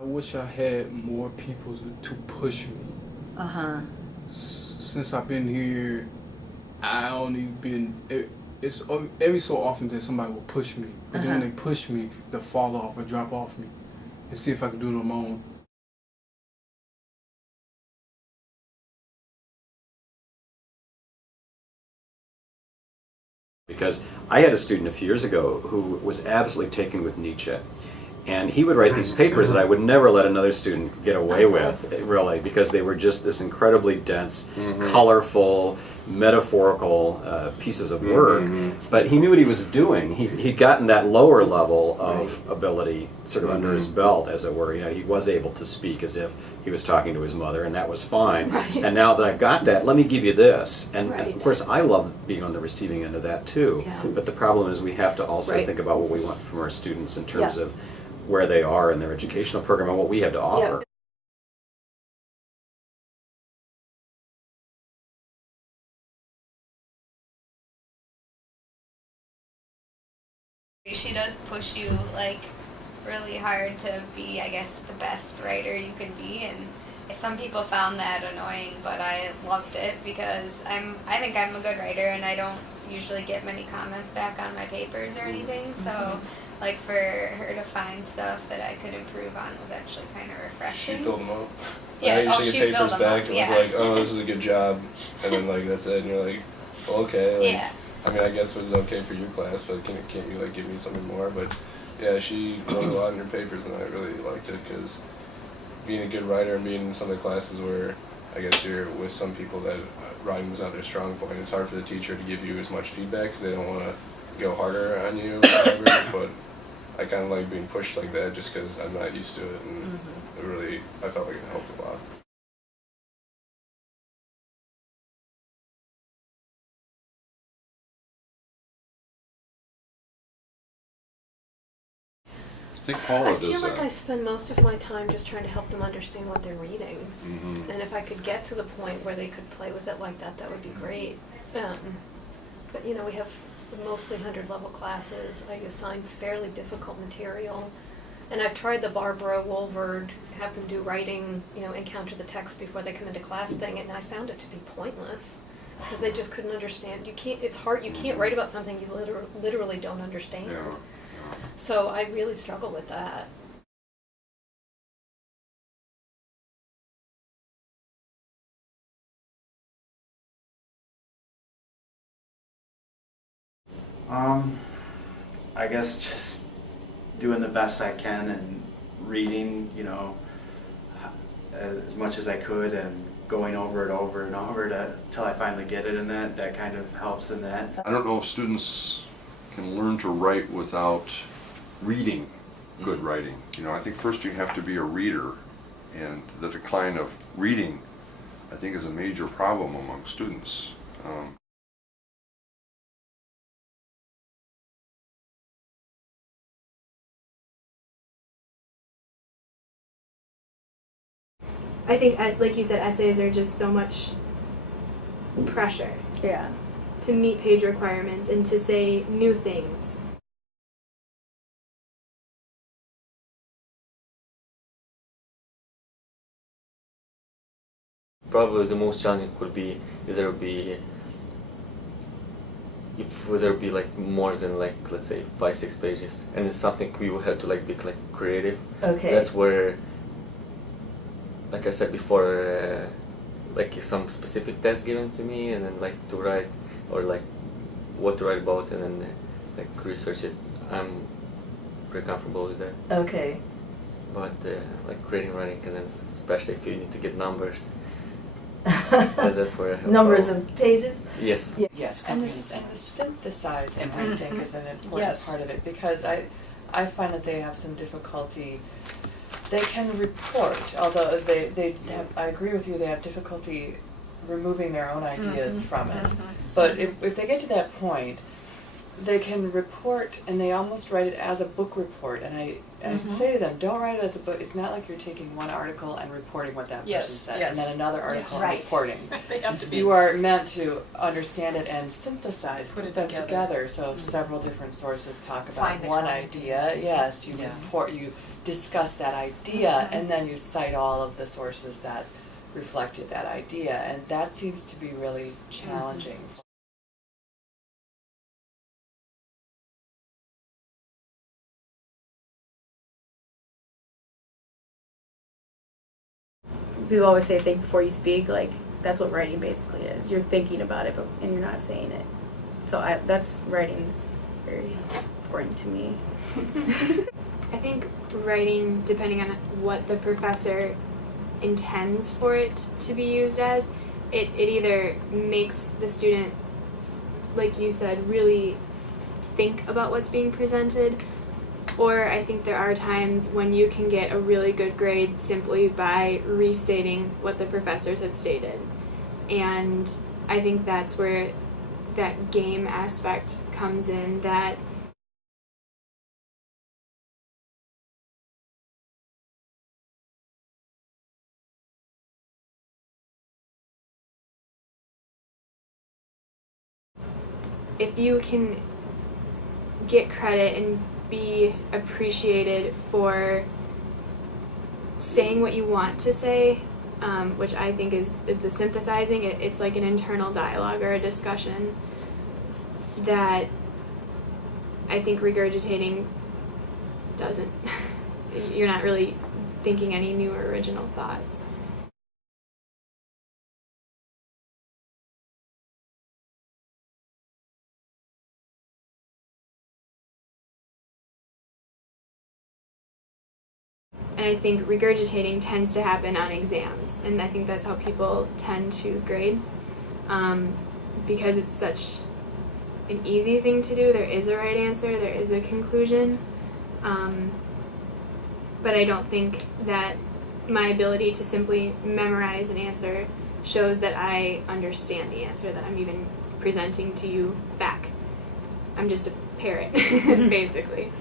I wish I had more people to push me. Uh-huh. Since I've been here, I only been. It's every so often that somebody will push me, but then when they push me, they'll fall off or drop off me, and see if I can do it on my own. Because I had a student a few years ago who was absolutely taken with Nietzsche. And he would write these papers that I would never let another student get away with, really, because they were just this incredibly dense, colorful, metaphorical pieces of work. But he knew what he was doing. He'd gotten that lower level of ability sort of under his belt, as it were. You know, he was able to speak as if he was talking to his mother, and that was fine. Right. And now that I've got that, let me give you this. And Right. of course, I love being on the receiving end of that too. Yeah. But the problem is we have to also Right. think about what we want from our students in terms Yeah. of where they are in their educational program and what we have to offer. She does push you like really hard to be, I guess, the best writer you could be, and some people found that annoying, but I loved it because I think I'm a good writer, and I don't usually get many comments back on my papers or anything. So, like for her to find stuff that I could improve on was actually kind of She refreshing. filled them up. Yeah, I usually she get filled papers them back up, and yeah. was like, oh, this is a good job, and then like that's it, and you're like, well, okay. Like, Yeah. I mean, I guess it was okay for your class, but can't you like give me something more? But yeah, she wrote a lot in her papers, and I really liked it because being a good writer and being in some of the classes where I guess you're with some people that writing's not their strong point, it's hard for the teacher to give you as much feedback because they don't want to go harder on you or whatever. But I kind of like being pushed like that just because I'm not used to it, and it really, I felt like it helped a lot. I think Paula I does feel like that. I spend most of my time just trying to help them understand what they're reading. And if I could get to the point where they could play with it like that, that would be great. But you know, we have mostly 100-level classes. I assign fairly difficult material. And I've tried the Barbara Woolvard, have them do writing, you know, encounter the text before they come into class thing, and I found it to be pointless. Because they just couldn't understand. You can't, it's hard, you can't write about something you literally don't understand. Yeah. So I really struggle with that. I guess just doing the best I can and reading, you know, as much as I could and going over it over and over till I finally get it, and that kind of helps in that. I don't know if students can learn to write without reading good writing. You know, I think first you have to be a reader, and the decline of reading, I think, is a major problem among students. I think, like you said, essays are just so much pressure Yeah. to meet page requirements and to say new things. Probably the most challenging would be if there would be like more than like, let's say 5-6 pages, and it's something we would have to like be like creative. Okay. That's where, like I said before, like if some specific task given to me and then like to write, or like what to write about, and then like research it, I'm pretty comfortable with that. Okay. But like creating writing, and then especially if you need to get numbers, that's where I have Numbers trouble. of pages? Yes. Yes, and the synthesizing I think is an important Yes. part of it, because I find that they have some difficulty. They can report, although they have, I agree with you, they have difficulty removing their own ideas from it. But if they get to that point, they can report, and they almost write it as a book report. And I say to them, don't write it as a book. It's not like you're taking one article and reporting what that person said, and then another article and reporting. They have to be. You are meant to understand it and synthesize, Put it them together. together. So if several different sources talk about Find the one common idea, yes, you Yeah. report, you discuss that idea, and then you cite all of the sources that reflected that idea, and that seems to be really challenging. We always say think before you speak. Like that's what writing basically is. You're thinking about it, and you're not saying it. So that's writing's very important to me. I think writing, depending on what the professor intends for it to be used as, it either makes the student, like you said, really think about what's being presented, or I think there are times when you can get a really good grade simply by restating what the professors have stated. And I think that's where that game aspect comes in, that if you can get credit and be appreciated for saying what you want to say, which I think is the synthesizing. It's like an internal dialogue or a discussion that I think regurgitating doesn't. You're not really thinking any new or original thoughts. And I think regurgitating tends to happen on exams, and I think that's how people tend to grade, because it's such an easy thing to do. There is a right answer, there is a conclusion, but I don't think that my ability to simply memorize an answer shows that I understand the answer that I'm even presenting to you back. I'm just a parrot, basically.